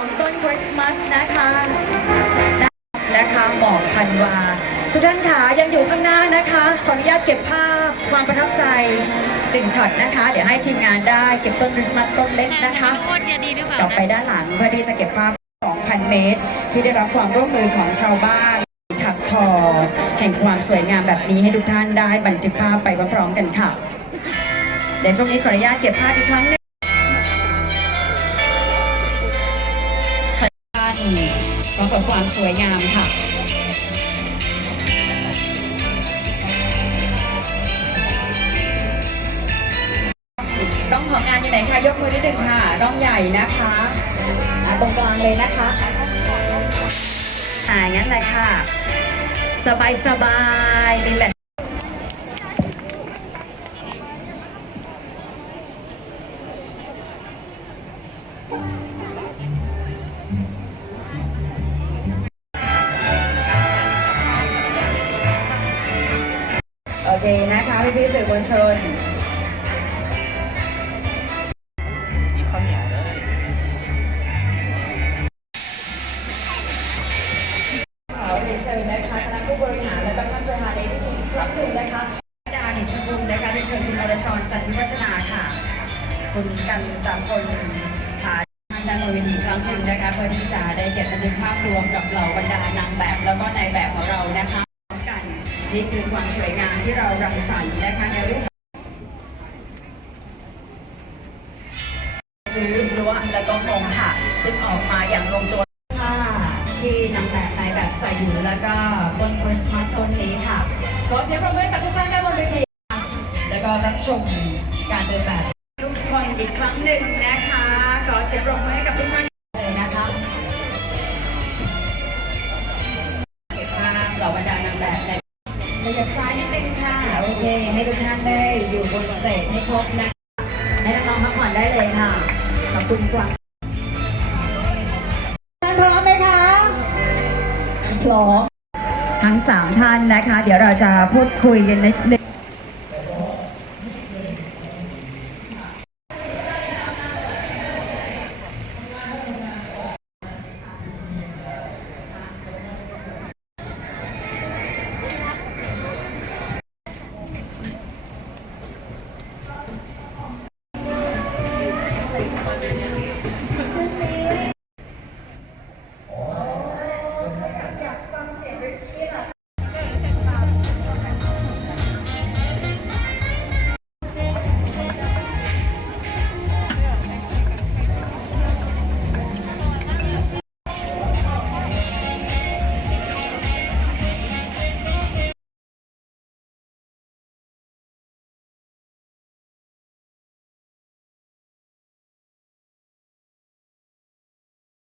ของต้นคริสต์มาสนะคะนะคะหมอกพันวา ทุกท่านขายังอยู่ข้างหน้านะคะ ขออนุญาตเก็บภาพความประทับใจหนึ่งช็อตนะคะ เดี๋ยวให้ทีมงานได้เก็บต้นคริสต์มาสต้นเล็กนะคะโคตรจะดีหรือเปล่ากลับไปด้านหลังเพื่อที่จะเก็บภาพ 2,000 เมตร ที่ได้รับความร่วมมือของชาวบ้านถักทอ แห่งความสวยงามแบบนี้ให้ทุกท่านได้บันทึกภาพไปพร้อมๆกันค่ะเดี๋ยวช่วงนี้ขออนุญาตเก็บภาพอีกครั้งหนึง กับความสวยงามค่ะต้องของงานอยู่ไหนคะยกมือนิดนึงค่ะร่องใหญ่นะคะอะตรงกลางเลยนะคะอ่างั้นเลยค่ะ สบายสบายรีแลก โอเคนะคะพี่พี่สื่อมวลชนเหนียวเขอเรียนเชิญนะคะคณะผู้บริหารและก็ท่านประธานในพิธีอีกครั้งหนึ่งนะคะดาดิสบุญนะคะเรียนเชิญคุณอรชรจันทร์วิวัฒนาค่ะคุณกันตาพลผาทางด้านบริเวณอีกครั้งหนึ่งนะคะเพื่อที่จะได้เก็บบันทึกภาพรวมกับเหล่าบรรดานางแบบแล้วก็นายแบบของเรานะคะ นี่คือความสวยงามที่เรารังสรรค์นะคะในรูปหรือรั้วและก็มงค่ะ ซึ่งออกมาอย่างลงตัวผ้าที่นางแบบนายแบบใส่อยู่แล้วก็ต้นคริสต์มาสต้นนี้ค่ะขอเสียงปรบมือกับทุกท่านได้บนเวทีแล้วก็รับชมการเดินแบบทุกคนอีกครั้งหนึ่งนะคะขอเสียงปรบมือให้กับทุกท่าน ขยับซ้ายนิดนึงค่ะ โอเค ให้ทุกท่านได้อยู่บนสเตจให้ครบนะ ให้น้องๆพักผ่อนได้เลยค่ะ ขอบคุณครับท่านพร้อมไหมคะพร้อมทั้งสามท่านนะคะ เดี๋ยวเราจะพูดคุยกันนิดนึง